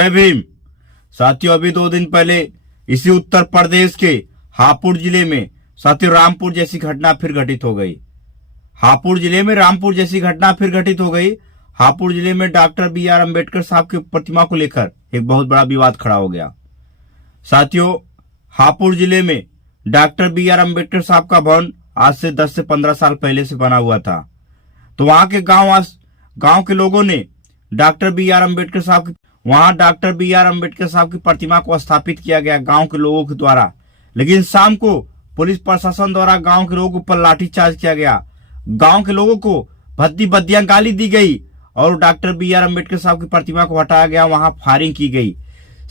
जय भीम। साथियों, अभी 2 दिन पहले इसी उत्तर प्रदेश के हापुड़ जिले में साथियों रामपुर जैसी घटना फिर घटित हो गई। हापुड़ जिले में रामपुर जैसी घटना फिर घटित हो गई। हापुड़ जिले में डॉक्टर BR अम्बेडकर साहब की प्रतिमा को लेकर एक बहुत बड़ा विवाद खड़ा हो गया। साथियों, हापुड़ जिले में डॉक्टर BR अम्बेडकर साहब का भवन आज से 10 से 15 साल पहले से बना हुआ था। तो वहां के गांव के लोगों ने डॉक्टर BR अम्बेडकर साहब की प्रतिमा को स्थापित किया गया गांव के लोगों के द्वारा। लेकिन शाम को पुलिस प्रशासन द्वारा गांव के लोगों पर लाठीचार्ज किया गया। गांव के लोगों को भद्दी बद्दियां गाली दी गई और डॉक्टर BR अम्बेडकर साहब की प्रतिमा को हटाया गया, वहां फायरिंग की गई।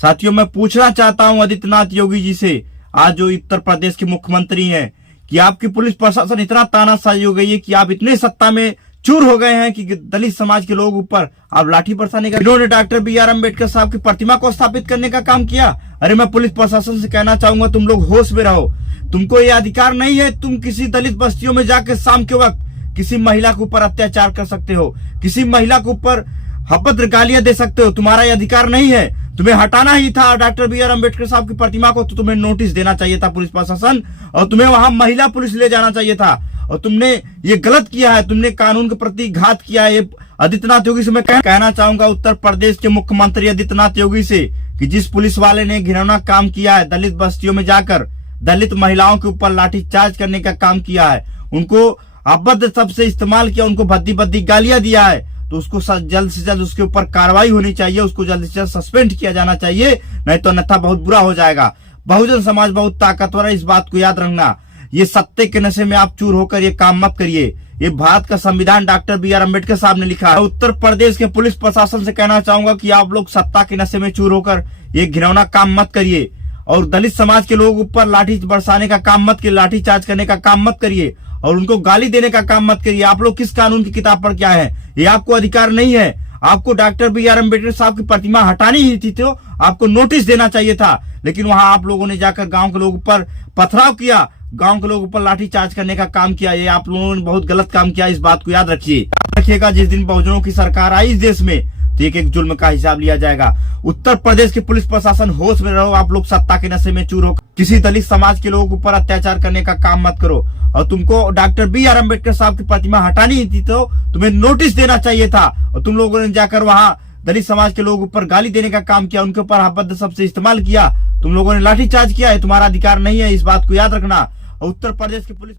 साथियों, मैं पूछना चाहता हूं आदित्यनाथ योगी जी से, आज जो उत्तर प्रदेश के मुख्यमंत्री हैं, कि आपकी पुलिस प्रशासन इतना तानाशाही हो गई है कि आप इतने सत्ता में चूर हो गए हैं कि दलित समाज के लोग ऊपर आप लाठी बरसाने का, इन्होंने डॉक्टर BR अम्बेडकर साहब की प्रतिमा को स्थापित करने का काम किया। अरे मैं पुलिस प्रशासन से कहना चाहूंगा, तुम लोग होश में रहो। तुमको ये अधिकार नहीं है तुम किसी दलित बस्तियों में जाकर शाम के वक्त किसी महिला के ऊपर अत्याचार कर सकते हो, किसी महिला के ऊपर अभद्र गालियां दे सकते हो। तुम्हारा ये अधिकार नहीं है। तुम्हें हटाना ही था डॉक्टर BR अम्बेडकर साहब की प्रतिमा को, तो तुम्हें नोटिस देना चाहिए था पुलिस प्रशासन, और तुम्हें वहां महिला पुलिस ले जाना चाहिए था। और तुमने ये गलत किया है, तुमने कानून के प्रति घात किया है। आदित्यनाथ योगी से मैं कहना चाहूंगा, उत्तर प्रदेश के मुख्यमंत्री आदित्यनाथ योगी से, कि जिस पुलिस वाले ने घिनौना काम किया है, दलित बस्तियों में जाकर दलित महिलाओं के ऊपर लाठीचार्ज करने का काम किया है, उनको अभद्र शब्द से इस्तेमाल किया, उनको भद्दी भद्दी गालियां दिया है, तो उसको जल्द से जल्द उसके ऊपर कार्रवाई होनी चाहिए, उसको जल्द से जल्द सस्पेंड किया जाना चाहिए, नहीं तो अन्यथा बहुत बुरा हो जाएगा। बहुजन समाज बहुत ताकतवर है, इस बात को याद रखना। ये सत्ते के नशे में आप चूर होकर ये काम मत करिए। ये भारत का संविधान डॉक्टर BR अम्बेडकर साहब ने लिखा है। उत्तर प्रदेश के पुलिस प्रशासन से कहना चाहूंगा कि आप लोग सत्ता के नशे में चूर होकर ये घिनौना काम मत करिए, और दलित समाज के लोगों ऊपर लाठी बरसाने का काम मत करिए, लाठी चार्ज करने का काम मत करिए, और उनको गाली देने का काम मत करिए। आप लोग किस कानून की किताब पर क्या है, ये आपको अधिकार नहीं है। आपको डॉक्टर BR अम्बेडकर साहब की प्रतिमा हटानी ही थी, तो आपको नोटिस देना चाहिए था। लेकिन वहां आप लोगों ने जाकर गांव के लोगों पर पथराव किया, गांव के लोगों पर लाठी चार्ज करने का काम किया। ये आप लोगों ने बहुत गलत काम किया, इस बात को याद रखिएगा। जिस दिन बहुजनों की सरकार आई इस देश में, तो एक एक जुल्म का हिसाब लिया जाएगा। उत्तर प्रदेश के पुलिस प्रशासन होश में रहो। आप लोग सत्ता के नशे में चूर हो, किसी दलित समाज के लोगों के ऊपर अत्याचार करने का काम मत करो। और तुमको डॉक्टर BR अम्बेडकर साहब की प्रतिमा हटानी ही थी, तो तुम्हें नोटिस देना चाहिए था, और तुम लोगों ने जाकर वहां दलित समाज के लोगों ऊपर गाली देने का काम किया, उनके ऊपर अभद्र शब्द से इस्तेमाल किया, तुम लोगों ने लाठीचार्ज किया है। तुम्हारा अधिकार नहीं है, इस बात को याद रखना। उत्तर प्रदेश की पुलिस